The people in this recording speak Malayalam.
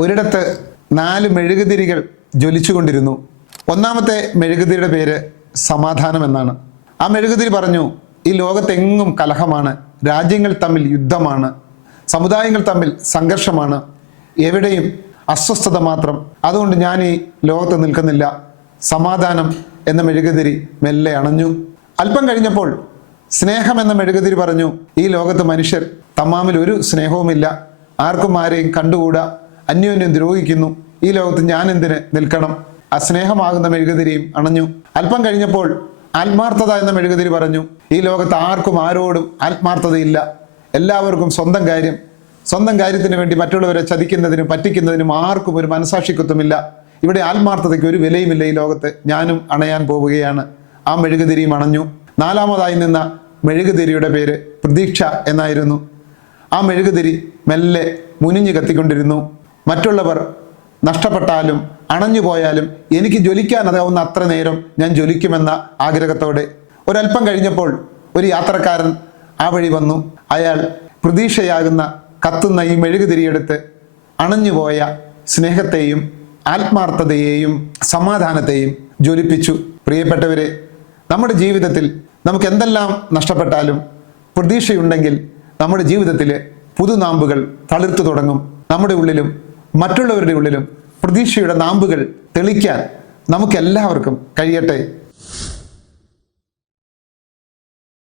ഒരിടത്ത് 4 മെഴുകുതിരികൾ ജ്വലിച്ചുകൊണ്ടിരുന്നു. ഒന്നാമത്തെ മെഴുകുതിരിയുടെ പേര് സമാധാനം എന്നാണ്. ആ മെഴുകുതിരി പറഞ്ഞു, ഈ ലോകത്തെങ്ങും കലഹമാണ്, രാജ്യങ്ങൾ തമ്മിൽ യുദ്ധമാണ്, സമുദായങ്ങൾ തമ്മിൽ സംഘർഷമാണ്, എവിടെയും അസ്വസ്ഥത മാത്രം. അതുകൊണ്ട് ഞാൻ ഈ ലോകത്ത് നിൽക്കുന്നില്ല. സമാധാനം എന്ന മെഴുകുതിരി മെല്ലെ അണഞ്ഞു. അല്പം കഴിഞ്ഞപ്പോൾ സ്നേഹം എന്ന മെഴുകുതിരി പറഞ്ഞു, ഈ ലോകത്ത് മനുഷ്യർ തമ്മിൽ ഒരു സ്നേഹവുമില്ല, ആർക്കും ആരെയും കണ്ടുകൂടാ, അന്യോന്യം ദ്രോഹിക്കുന്നു, ഈ ലോകത്ത് ഞാൻ എന്തിന് നിൽക്കണം. ആ സ്നേഹമാകുന്ന മെഴുകുതിരിയും അണഞ്ഞു. അല്പം കഴിഞ്ഞപ്പോൾ ആത്മാർത്ഥത എന്ന മെഴുകുതിരി പറഞ്ഞു, ഈ ലോകത്ത് ആർക്കും ആരോടും ആത്മാർത്ഥതയില്ല, എല്ലാവർക്കും സ്വന്തം കാര്യത്തിന് വേണ്ടി മറ്റുള്ളവരെ ചതിക്കുന്നതിനും പറ്റിക്കുന്നതിനും ആർക്കും ഒരു മനസാക്ഷിത്വമില്ല. ഇവിടെ ആത്മാർത്ഥതയ്ക്ക് ഒരു വിലയുമില്ല. ഈ ലോകത്ത് ഞാനും അണയാൻ പോവുകയാണ്. ആ മെഴുകുതിരിയും അണഞ്ഞു. നാലാമതായി നിന്ന മെഴുകുതിരിയുടെ പേര് പ്രതീക്ഷ എന്നായിരുന്നു. ആ മെഴുകുതിരി മെല്ലെ മുനിഞ്ഞു കത്തിക്കൊണ്ടിരുന്നു. മറ്റുള്ളവർ നഷ്ടപ്പെട്ടാലും അണഞ്ഞു പോയാലും എനിക്ക് ജ്വലിക്കാനാവുന്ന അത്ര നേരം ഞാൻ ജ്വലിക്കുമെന്ന ആഗ്രഹത്തോടെ. ഒരല്പം കഴിഞ്ഞപ്പോൾ ഒരു യാത്രക്കാരൻ ആ വഴി വന്നു. അയാൾ പ്രതീക്ഷയാകുന്ന കത്തുന്ന ഈ മെഴുകുതിരിയെടുത്ത് അണഞ്ഞുപോയ സ്നേഹത്തെയും ആത്മാർത്ഥതയെയും സമാധാനത്തെയും ജ്വലിപ്പിച്ചു. പ്രിയപ്പെട്ടവരെ, നമ്മുടെ ജീവിതത്തിൽ നമുക്ക് എന്തെല്ലാം നഷ്ടപ്പെട്ടാലും പ്രതീക്ഷയുണ്ടെങ്കിൽ നമ്മുടെ ജീവിതത്തിൽ പുതുനാമ്പുകൾ തളിർത്തു തുടങ്ങും. നമ്മുടെ ഉള്ളിലും മറ്റുള്ളവരുടെ ഉള്ളിലും പ്രതീക്ഷയുടെ നാമ്പുകൾ തെളിക്കാൻ നമുക്കെല്ലാവർക്കും കഴിയട്ടെ.